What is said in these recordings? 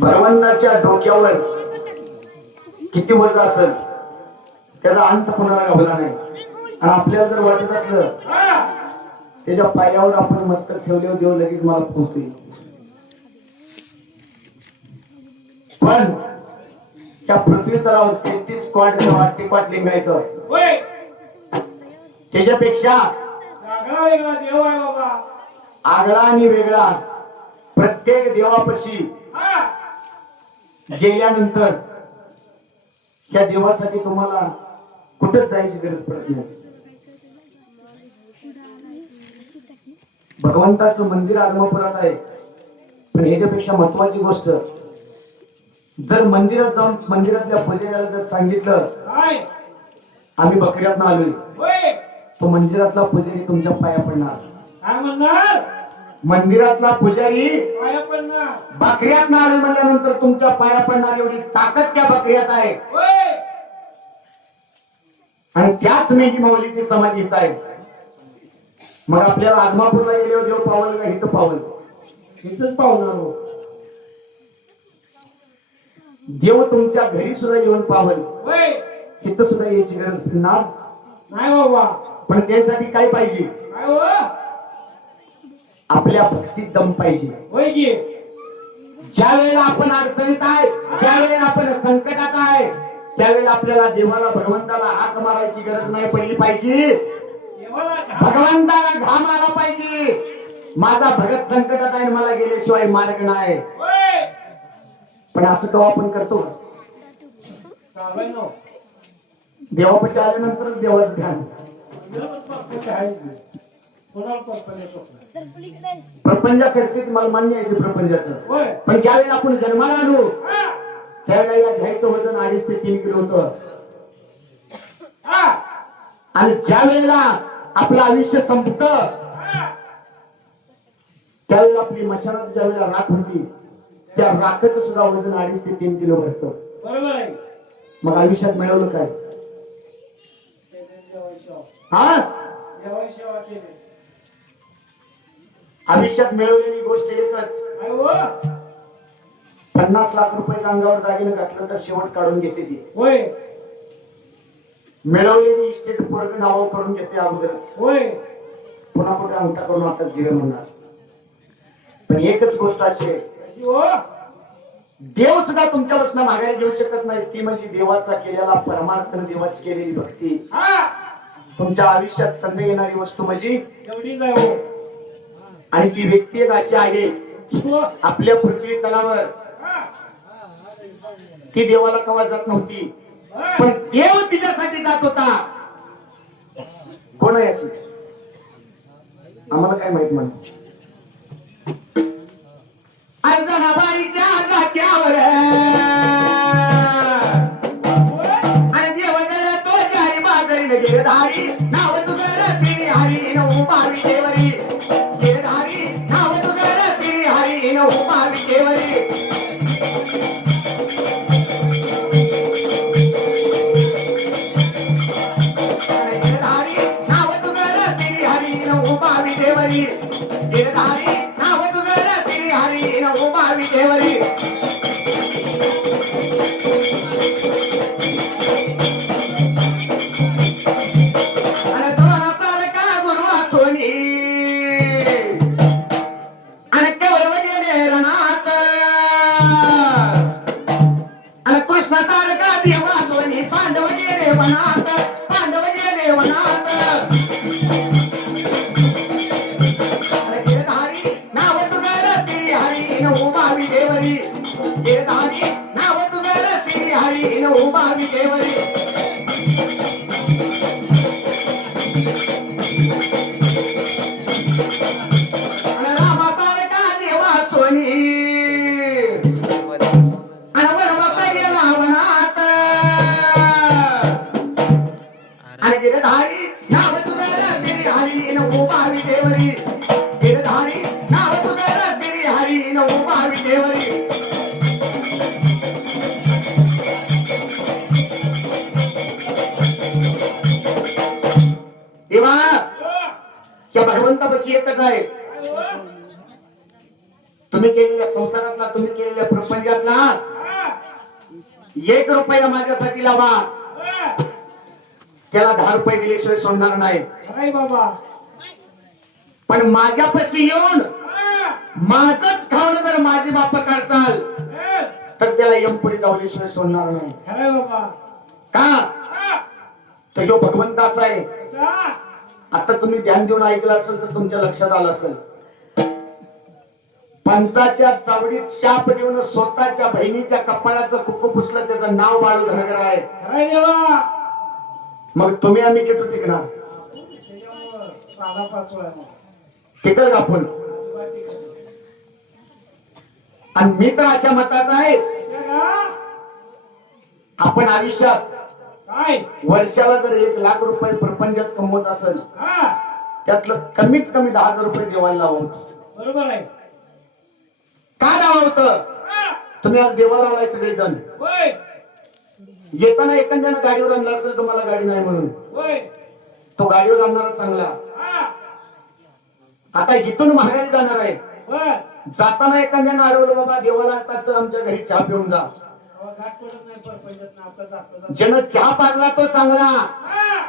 भगवंताच्या डोक्यावर किती वजन असेल त्याचा अंत कोणाला गावला नाही. आणि आपल्याला जर वाटत असलं त्याच्या पायावर आपण मस्तक ठेवल्यावर देव लगेच मला पोहतोय. पण त्या पृथ्वी तलावर 33 क्वाड लिंग आहेत. त्याच्यापेक्षा आगळा आणि वेगळा प्रत्येक देवापाशी गेल्यानंतर त्या देवासाठी तुम्हाला कुठंच जायची गरज पडत नाही. भगवंताचं मंदिर आदमापुरात आहे. पण ह्याच्यापेक्षा महत्वाची गोष्ट, जर मंदिरात जाऊन मंदिरातल्या पुजाऱ्याला जर सांगितलं आम्ही बकऱ्यातनं आलोय, तो मंदिरातला पुजारी तुमच्या पाया पडणार. काय म्हणणार? मंदिरातला पुजारी पाया पडणार. बकऱ्यातनं आलोय म्हणल्यानंतर तुमच्या पाया पडणार एवढी ताकद त्या बकऱ्यात आहे. आणि त्याच मेंढी माऊलीची समाधी इथं आहे. मग आपल्याला आदमापूरला गेल्यावर देव पावल का इथं पावल? इथंच पावणार हो. देव तुमच्या घरी सुद्धा येऊन पावल, इथं सुद्धा यायची गरज पडणार नाही बाबा. पण त्यासाठी काय पाहिजे? काय हो? आपल्या भक्तीत दम पाहिजे. होय की. ज्या वेळेला आपण अडचणीत आहे, ज्या वेळेला आपण संकटात आहे, त्यावेळेला आपल्याला देवाला भगवंताला हाक मारायची गरज नाही पडली पाहिजे. भगवंताला घाम आला पाहिजे. माझा भगत संकटात आहे, मला गेल्याशिवाय मार्ग नाही. पण असं केव्हा आपण करतो का? देवापाशी आल्यानंतरच देवाचं ध्यान. प्रपंच करते मला मान्य आहे ते प्रपंचाचं. पण ज्या वेळेला आपण जन्माला आलो त्यावेळेला या घ्यायचं वजन 2.5 ते 3 किलो होतं. आणि ज्या वेळेला आपलं आयुष्य संपत त्यावेळेला आपली मशानात ज्या वेळेला राख होती त्या राखाचं सुद्धा वजन 2.5 ते 3 किलो भरतं. बरोबर आहे. मग आयुष्यात मिळवलं काय? हा, सेवा केली. आयुष्यात मिळवलेली गोष्ट एकच, काय हो? 50 लाख रुपये अंगावर दागिने घातलं तर शेवट काढून घेते ती. होय. मिळवलेली इस्टेट पोरग नाव करून घेते अगोदरच. होय. पुन्हा कुठे अंगठा करून आताच घे म्हणणार. पण एकच गोष्ट अशी आहे, देव सुद्धा तुमच्यापासून माघारी घेऊ शकत नाही. ती म्हणजे देवाचा केलेला परमार्थ, देवाची केलेली भक्ती. तुमच्या आयुष्यात संध येणारी वस्तू म्हणजे एवढीच आहे हो. आणि ती व्यक्ती एक अशी आहे आपल्या पृथ्वी तलावर ती देवाला कवा जात नव्हती, पण देव तिच्यासाठी जात होता. कोण आहे अशी? आम्हाला काय माहित म्हण. अर्जनाबाईच्या जात्यावर आणि देवगड तो जारी बाजारी गिरधारी नाव तुझं तिरी हरी नऊ बावी देवरी. गिरधारी नाव तुझं तिरी हरी नऊ बावी देवरी. गिरधारी नाव तुझं तिरी हरी नऊ बावी देवरी. गिरधारी नाव तुझं तिरी हरी नऊ बावी देवरी. पांडव गेले वनात, पांडव गेले वनात. गिरधारी नाव तुझं तिरी हरी नऊ बावी देवरी. गिरधारी नाव तुझं तिरी हरी नऊ बावी देवरी. रामासारखा देवा सोनी गिरधारी नाव तुझं तिरी हरी नऊ बावी देवरी. गिरधारी नाव तुझं तिरी हरी नऊ बावी देवरी. देवा या भगवंतापाशी एकच आहे, तुम्ही केलेल्या संसारातला, तुम्ही केलेल्या प्रपंचातला हा. 1 रुपया माझ्यासाठी लावा, हा. त्याला 10 रुपये दिल्याशिवाय सोडणार नाही. नाही बाबा. पण माझ्यापाशी येऊन हा. माझच खाऊन जर माझी बाप काढचाल हा. तर त्याला यमपुरी दावल्याशिवाय सोडणार नाही. खरंय बाबा. का? हा. तर जो भगवंत असा आहे. जा. आता तुम्ही ध्यान देऊन ऐकलं असेल तर तुमच्या लक्षात आलं असेल. पंचाच्या चावडीत शाप देऊन स्वतःच्या बहिणीच्या कपाळाचं कुक्कू पुसलं, त्याचं नाव बाळू धनगर आहे. खरंय देवा. मग तुम्ही आम्ही किती टिकणार? त्याच्यामुळं साधा पाचवा आहे मग. टिकल का आपण? अजिबात टिकत नाही. आणि मी तर अशा मताचा आहे, असं का? आपण आयुष्यात काय? वर्षाला जर 1 लाख रुपये प्रपंचात कमवत असेल, हा. त्यातलं कमीत कमी 10,000 रुपये देवाला लावतो. बरोबर आहे. का लावतं? हा. तुम्ही आज देवाला आलाय सगळेजण. होय. येताना एखाद्यानं गाडीवर आणला असेल, तुम्हाला गाडी नाही म्हणून, होय. तो गाडीवर आणणारा चांगला. हा. आता इथून माघारी जाणार आहे, बर. जाताना एखाद्यानं अडवलं, बाबा देवाला आता चल आमच्या घरी चहा पिऊन जा. अहो, घाट पडत नाही परपंचात ना. आता जाता ज्यानं चहा पाजला तो चांगला. हा.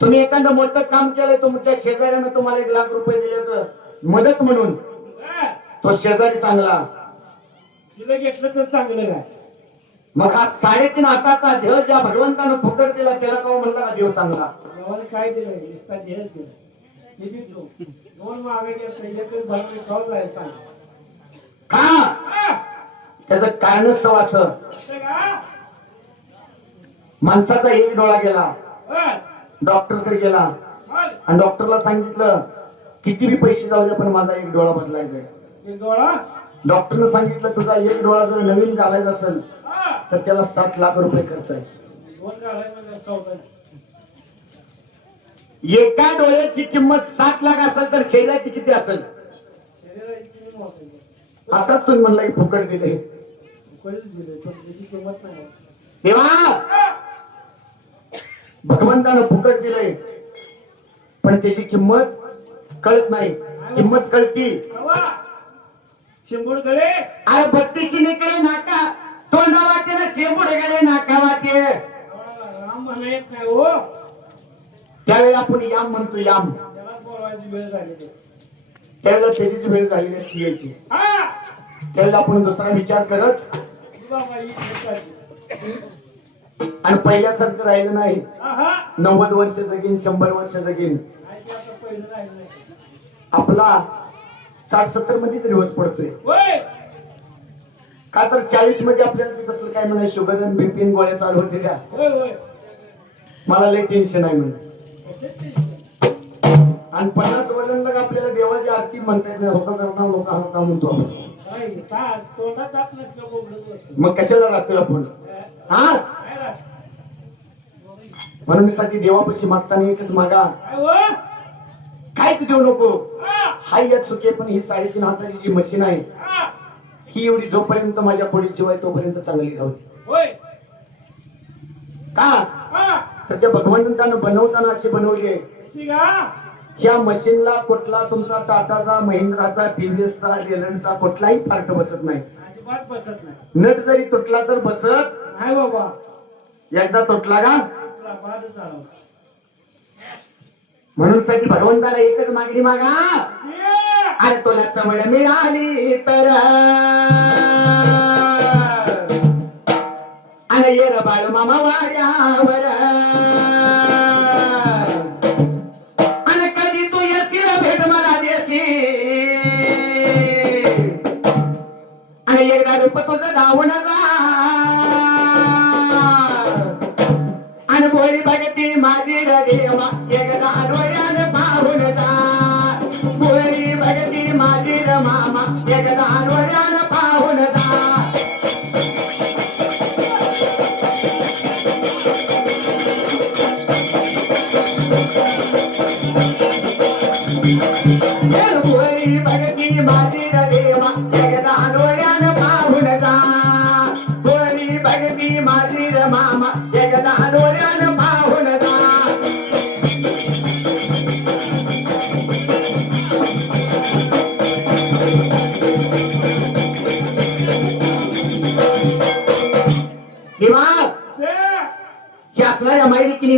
तुम्ही एखादं मोठं काम केलंय, तुमच्या शेजाऱ्यानं तुम्हाला 1 लाख रुपये दिले तर मदत म्हणून, बर. तो शेजारी चांगला. तिला घेतलं तर चांगलं काय? मग हा 3.5 हाताचा देह ज्या भगवंतानं फुकट दिला, त्याला का म्हणला का देव चांगला? देवाने काय दिलंय? नुसता देहच दिलं. हे बी दोन मागे गेलं, एकच भरून खाऊ जायला सांग. का? हा. त्याचं कारणच असं, असं का? माणसाचा 1 डोळा गेला, बर. डॉक्टरकडे गेला मग आणि डॉक्टरला सांगितलं किती बी पैसे जाऊ दे पण माझा 1 डोळा बदलायचा आहे. एक डोळा. डॉक्टरनं सांगितलं तुझा 1 डोळा जर नवीन घालायचा असेल हा. तर त्याला 7 लाख रुपये खर्च आहे. दोन घालायला 14. एका डोळ्याची किंमत 7 लाख असेल तर शरीराची किती असेल? शरीराची किंमत मोजायची. आताच तुम्ही म्हणला की फुकट दिले. कोणीच दिले पण त्याची किंमत नाही. देवा भगवंतानं फुकट दिलंय पण त्याची किंमत कळत नाही. किंमत कळती कवा शिंबूड गडे. अरे 32 निकडे नाका तोंडा वाटे ना शेंबूड गडे नाका वाटे. राम म्हणा येत नाही हो. त्यावेळेला आपण याम म्हणतो याम. त्याला बोलवायची वेळ झालेली. त्यावेळेला त्याचीच वेळ झालेली असती यायची. हा. त्यावेळेला आपण दुसरा विचार करत तुझा बाई इथे चालली. आणि पहिल्यासारखं राहिलं नाही. आहा. 90 वर्ष जगीन 100 वर्ष जगीन. नाही ते आता पहिलं राहिलं नाही. आपला 60-70 मध्येच दिवस पडतोय. होय. का तर 40 मध्ये आपल्याला ते तसलं काय म्हणाय शुगर आणि बीपी गोळ्या चालू होते त्या. होय होय. मला लय टेन्शन आहे म्हणून. याच्यात ते. आणि 50 वर्षांना आपल्याला देवाची आरती म्हणता येत नाही. होका करता होका होका म्हणतो आपण. काय तोंडात दात नसलं बोबडत होतं. मग कशाला राहतोय आपण? हा काय राहत? म्हणून साठी देवापाशी मागताना एकच मागा, काय हो? काहीच देऊ नको. हा. हा यात चुके पण ही 3.5 हाताची जी मशीन आहे हा. ही एवढी जोपर्यंत माझ्या पुढे जीव आहे तोपर्यंत चांगली राहू दे. होय. का? हा. तर त्या भगवंतानं बनवताना अशी बनवली आहे. कशी का? ह्या मशीनला कुठला तुमचा टाटाचा, महिंद्राचा, टीव्हीएसचा, रेलनचा कुठलाही पार्ट बसत नाही. अजिबात बसत नाही. नट जरी तुटला तर बसत नाही बाबा. एकदा तुटला का तुला बादच झाला. म्हणून साठी भगवंताला एकच मागणी मागा. कशी? अरे तुला सवड मिळाली तर आणि ये रे बाळ मामा वाड्यावर आणि कधी तू येशील भेट मला देशी आणि एकदा रूप तुझं धावून जा आणि भोळी भगती माझी रे देवा एकदा डोळ्यानं पाहून जा. भोळी भगती माझी रे मामा एकदा डोळ्यानं पाहून जा. भोळी भगती माझी रे देवा एकदा डोळ्यानं पाहून जा. भोळी भगती माझी रे मामा एकदा डोळ्यानं पाहून जा.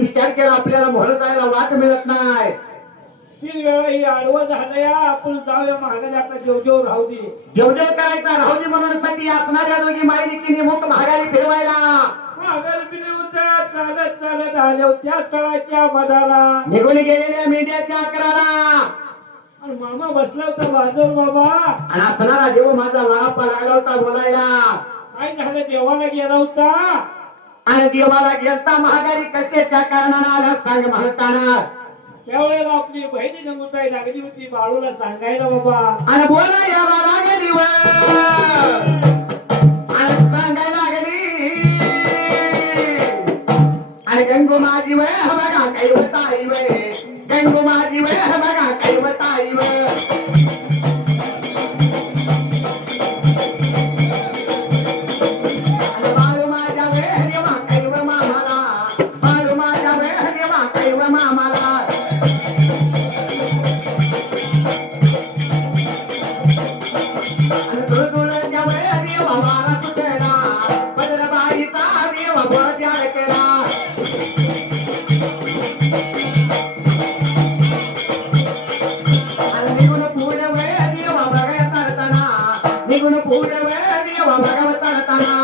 विचार केला आपल्याला मोहर जायला वाट मिळत नाही. 3 वेळा ही आडवं झालं या आपण जाऊया महागारी आता देवदेव राहू दे. देवदेव करायचा राहू दे म्हणून साठी असणाऱ्या दोघी मायलिकीने मुख महागारी फिरवायला महागारी पिढी होत्या चालत चालत आल्या त्या तळाच्या मधाला निघून गेलेल्या मेंढ्याच्या आकाराला आणि मामा बसला होता वाजवर बाबा. आणि असणारा देव माझा वाळाप्पा लागला होता बोलायला. काय झालं देवाला गेला होता आणि देवाला गेलता महागारी कशाच्या कारणानं आला सांग म्हणताना. त्यावेळेला आपली बहिणी गंगूताई लागली होती बाळूला सांगायला बाबा. आणि बोलायला लागली व आणि सांगायला लागली आणि गंगू माझी व बघा कैवताई व गंगू माझी व बघा कैवताई व बाळू माझ्या वे देवा कैव मामाला बाळू माझ्या वे देवा कैव मामाला आणि तुळतुळच्या वे देवा वारा सुटेला बदरबाईचा देवा गोड प्यार केला. आणि निघून पुढे वे देवा बघायला चालताना निघून पुढे वे देवा बघायला चालताना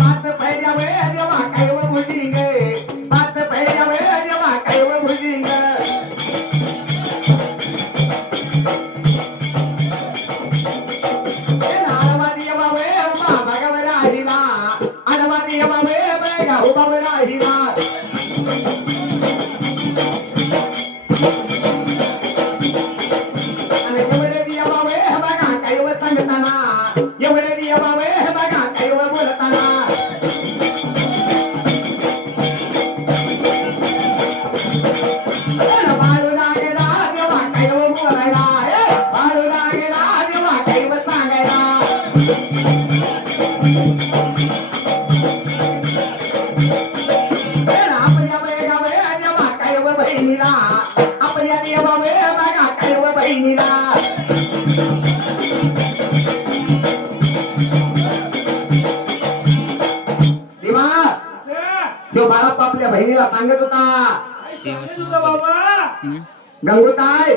पाच पैऱ्या वे देवा कैव भुजिंग पाच पैऱ्या वे देवा कैव भुजिंग आडवा देवा वे उभा भगव राहिला आडवा देवा वे बघा उभा राहिला. आणि एवढे देवा वे बघा कैव सांगताना एवढे देवा वे बघा कैव बोलताना बाळू लागेला देवा कैव बोलायला बाळू लागेला देवा कैव सांगायला. आपल्या वेगा वे देवा कैव बहिणीला आपल्या देवा वे बघा कैव बहिणीला. देवा तो बाळाप्पा आपल्या बहिणीला सांगत होता काय सांगत होता बाबा. गंगूताई